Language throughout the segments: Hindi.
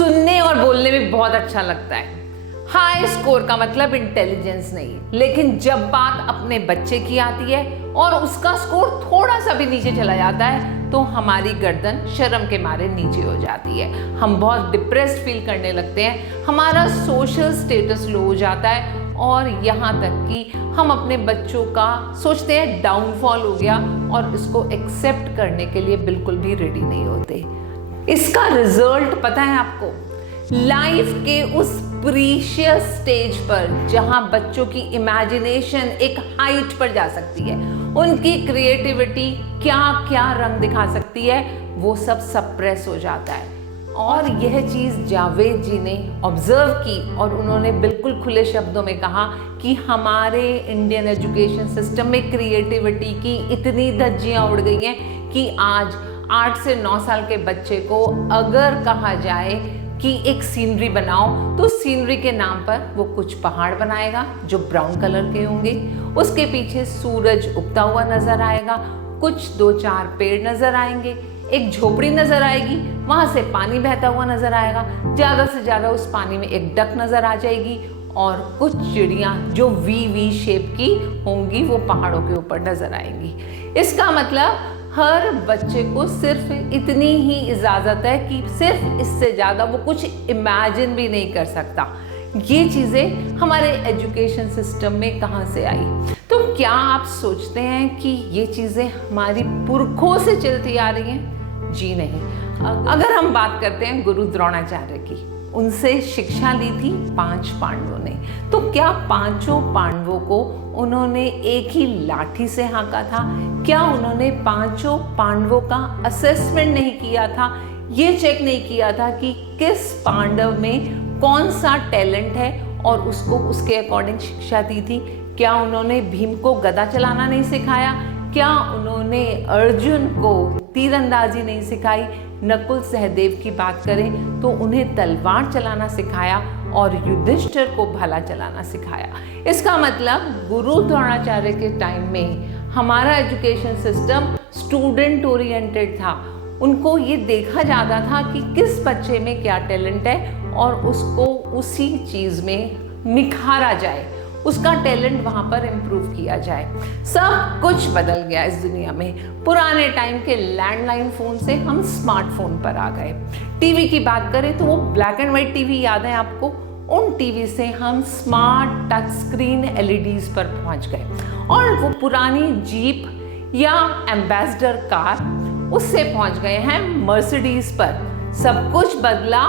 सुनने और बोलने में बहुत अच्छा लगता है। हाई स्कोर का मतलब इंटेलिजेंस नहीं, लेकिन जब बात अपने बच्चे की आती है और उसका स्कोर थोड़ा सा भी नीचे चला जाता है तो हमारी गर्दन शर्म के मारे नीचे हो जाती है। हम बहुत डिप्रेस्ड फील करने लगते हैं, हमारा सोशल स्टेटस लो हो जाता है और यहाँ तक कि हम अपने बच्चों का सोचते हैं डाउनफॉल हो गया और इसको एक्सेप्ट करने के लिए बिल्कुल भी रेडी नहीं होते। इसका रिजल्ट पता है आपको? लाइफ के उस प्रीशियस स्टेज पर जहां बच्चों की इमेजिनेशन एक हाइट पर जा सकती है, उनकी क्रिएटिविटी क्या क्या रंग दिखा सकती है, वो सब सप्रेस हो जाता है। और यह चीज़ जावेद जी ने ऑब्जर्व की और उन्होंने बिल्कुल खुले शब्दों में कहा कि हमारे इंडियन एजुकेशन सिस्टम में क्रिएटिविटी की इतनी धज्जियां उड़ गई हैं कि आज 8 से 9 साल के बच्चे को अगर कहा जाए कि एक सीनरी बनाओ तो सीनरी के नाम पर वो कुछ पहाड़ बनाएगा जो ब्राउन कलर के होंगे, उसके पीछे सूरज उगता हुआ नजर आएगा, कुछ 2-4 पेड़ नजर आएंगे, एक झोपड़ी नजर आएगी, वहां से पानी बहता हुआ नजर आएगा, ज्यादा से ज्यादा उस पानी में एक डक नजर आ जाएगी और कुछ चिड़ियां जो वी शेप की होंगी वो पहाड़ों के ऊपर नजर आएंगी। इसका मतलब हर बच्चे को सिर्फ इतनी ही इजाजत है कि सिर्फ इससे ज्यादा वो कुछ इमेजिन भी नहीं कर सकता। ये चीजें हमारे एजुकेशन सिस्टम में कहाँ से आई? तो क्या आप सोचते हैं कि ये चीजें हमारी पुरखों से चलती आ रही हैं? जी नहीं। अगर हम बात करते हैं गुरु द्रोणाचार्य की, उनसे शिक्षा ली थी 5 पांडवों ने, तो क्या 5 पांडवों को उन्होंने एक ही लाठी से हाँका था? क्या उन्होंने 5 पांडवों का असेसमेंट नहीं किया था? ये चेक नहीं किया था कि किस पांडव में कौन सा टैलेंट है और उसको उसके अकॉर्डिंग शिक्षा दी थी? क्या उन्होंने भीम को गदा चलाना नहीं सिखाया? क्या उन्होंने अर्जुन को तीरंदाजी नहीं सिखाई? नकुल सहदेव की बात करें तो उन्हें तलवार चलाना सिखाया और युधिष्ठिर को भाला चलाना सिखाया। इसका मतलब गुरु द्रोणाचार्य के टाइम में हमारा एजुकेशन सिस्टम स्टूडेंट ओरिएंटेड था। उनको ये देखा जाता था कि किस बच्चे में क्या टैलेंट है और उसको उसी चीज़ में निखारा जाए, उसका टैलेंट वहाँ पर इम्प्रूव किया जाए। सब कुछ बदल गया इस दुनिया में। पुराने टाइम के लैंडलाइन फ़ोन से हम स्मार्टफोन पर आ गए। टीवी की बात करें तो वो ब्लैक एंड वाइट टीवी याद है आपको? उन टीवी से हम स्मार्ट टच स्क्रीन एलईडीज पर पहुँच गए और वो पुरानी जीप या एम्बेसडर कार, उससे पहुँच गए हैं मर्सिडीज पर। सब कुछ बदला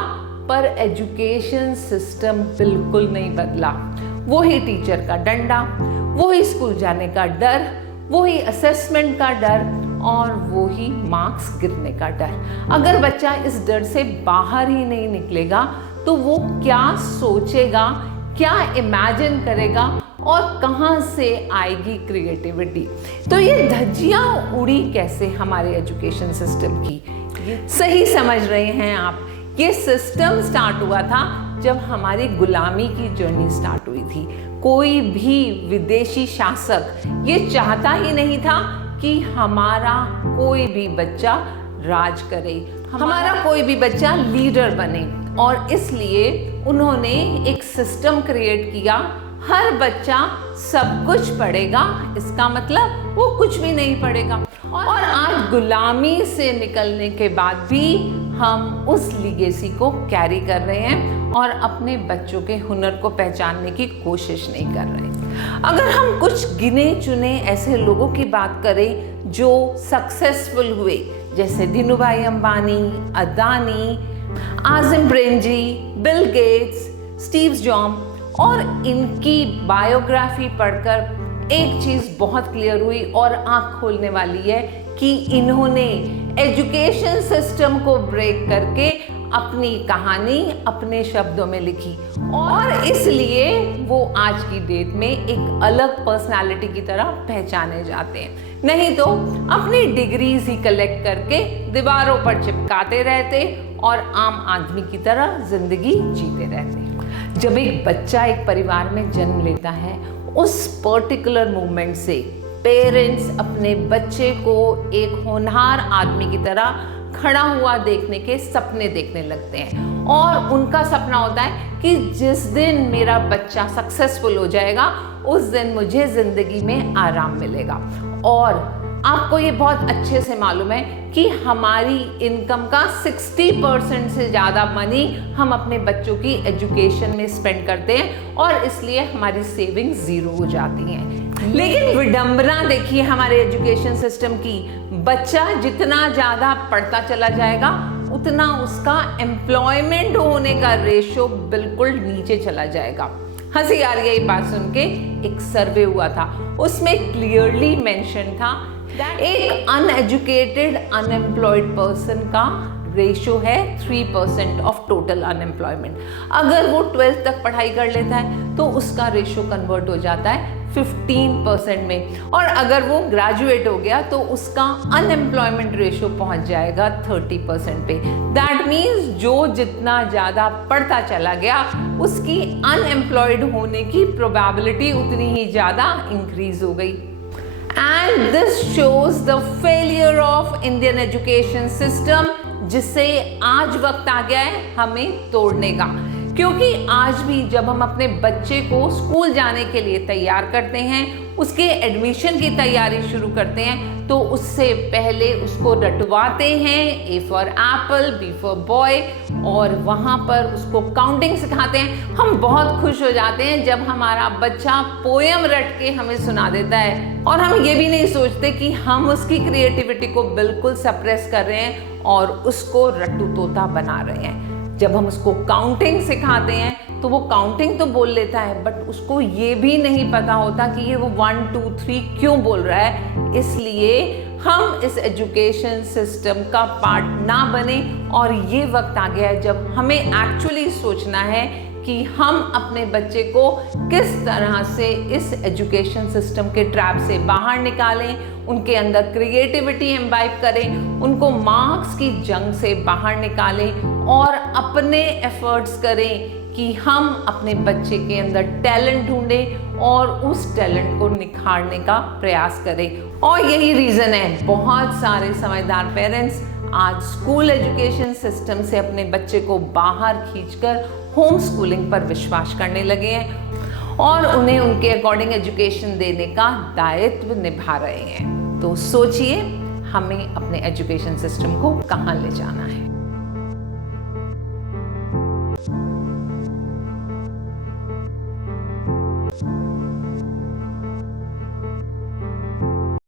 पर एजुकेशन सिस्टम बिल्कुल नहीं बदला। वही टीचर का डंडा, वही स्कूल जाने का डर, वही असेसमेंट का डर और वही मार्क्स गिरने का डर। अगर बच्चा इस डर से बाहर ही नहीं निकलेगा तो वो क्या सोचेगा, क्या इमेजिन करेगा और कहाँ से आएगी क्रिएटिविटी? तो ये धज्जियाँ उड़ी कैसे हमारे एजुकेशन सिस्टम की? सही समझ रहे हैं आप। ये सिस्टम स्टार्ट हुआ था जब हमारी गुलामी की जर्नी स्टार्ट हुई थी। कोई भी विदेशी शासक ये चाहता ही नहीं था कि हमारा कोई भी बच्चा राज करे, हमारा कोई भी बच्चा लीडर बने, और इसलिए उन्होंने एक सिस्टम क्रिएट किया। हर बच्चा सब कुछ पढ़ेगा, इसका मतलब वो कुछ भी नहीं पढ़ेगा। और आज गुलामी से निकलने के बाद भी हम उस लीगेसी को कैरी कर रहे हैं और अपने बच्चों के हुनर को पहचानने की कोशिश नहीं कर रहे। अगर हम कुछ गिने चुने ऐसे लोगों की बात करें जो सक्सेसफुल हुए, जैसे Dhirubhai Ambani, Adani, Azim Premji, Bill Gates, Steve Jobs, और इनकी बायोग्राफी पढ़कर एक चीज़ बहुत क्लियर हुई और आंख खोलने वाली है कि इन्होंने एजुकेशन सिस्टम को ब्रेक करके अपनी कहानी अपने शब्दों में लिखी और इसलिए वो आज की डेट में एक अलग पर्सनालिटी की तरह पहचाने जाते हैं। नहीं तो अपनी डिग्रीज ही कलेक्ट करके दीवारों पर चिपकाते रहते और आम आदमी की तरह जिंदगी जीते रहते। जब एक बच्चा एक परिवार में जन्म लेता है, उस पर्टिकुलर मोमेंट से पेरेंट्स अपने बच्चे को एक होनहार आदमी की तरह खड़ा हुआ देखने के सपने देखने लगते हैं और उनका सपना होता है कि जिस दिन मेरा बच्चा सक्सेसफुल हो जाएगा उस दिन मुझे जिंदगी में आराम मिलेगा। और आपको ये बहुत अच्छे से मालूम है कि हमारी इनकम का 60% से ज़्यादा मनी हम अपने बच्चों की एजुकेशन में स्पेंड करते हैं और इसलिए हमारी सेविंग ज़ीरो हो जाती हैं। लेकिन विडंबना देखिए हमारे एजुकेशन सिस्टम की, बच्चा जितना ज़्यादा पढ़ता चला जाएगा उतना उसका एम्प्लॉयमेंट होने का रेशो बिल्कुल नीचे चला जाएगा। हंसी आ रही है ये बात सुन के। एक सर्वे हुआ था, उसमें क्लियरली मेंशन था एक अनएजुकेटेड अनएम्प्लॉयड पर्सन का रेशो है 3% ऑफ टोटल अनएम्प्लॉयमेंट। अगर वो 12th तक पढ़ाई कर लेता है तो उसका रेशो कन्वर्ट हो जाता है 15% में, और अगर वो ग्रेजुएट हो गया तो उसका अनएम्प्लॉयमेंट रेशो पहुंच जाएगा 30% पे। दैट मीन्स जो जितना ज़्यादा पढ़ता चला गया उसकी अनएम्प्लॉयड होने की प्रोबेबिलिटी उतनी ही ज़्यादा इंक्रीज हो गई। And this shows the failure of Indian education system, जिससे आज वक्त आ गया है हमें तोड़ने का। क्योंकि आज भी जब हम अपने बच्चे को स्कूल जाने के लिए तैयार करते हैं, उसके एडमिशन की तैयारी शुरू करते हैं, तो उससे पहले उसको रटवाते हैं A for apple, B for boy, और वहाँ पर उसको काउंटिंग सिखाते हैं। हम बहुत खुश हो जाते हैं जब हमारा बच्चा पोएम रट के हमें सुना देता है, और हम ये भी नहीं सोचते कि हम उसकी क्रिएटिविटी को बिल्कुल सप्रेस कर रहे हैं और उसको रट्टू तोता बना रहे हैं। जब हम उसको काउंटिंग सिखाते हैं तो वो काउंटिंग तो बोल लेता है, बट उसको ये भी नहीं पता होता कि ये वो 1 2 3 क्यों बोल रहा है। इसलिए हम इस एजुकेशन सिस्टम का पार्ट ना बने, और ये वक्त आ गया है जब हमें एक्चुअली सोचना है कि हम अपने बच्चे को किस तरह से इस एजुकेशन सिस्टम के ट्रैप से बाहर निकालें, उनके अंदर क्रिएटिविटी इम्बाइब करें, उनको मार्क्स की जंग से बाहर निकालें, और अपने एफर्ट्स करें कि हम अपने बच्चे के अंदर टैलेंट ढूंढें और उस टैलेंट को निखारने का प्रयास करें। और यही रीज़न है बहुत सारे समझदार पेरेंट्स आज स्कूल एजुकेशन सिस्टम से अपने बच्चे को बाहर खींचकर होम स्कूलिंग पर विश्वास करने लगे हैं और उन्हें उनके अकॉर्डिंग एजुकेशन देने का दायित्व निभा रहे हैं। तो सोचिए हमें अपने एजुकेशन सिस्टम को कहाँ ले जाना है।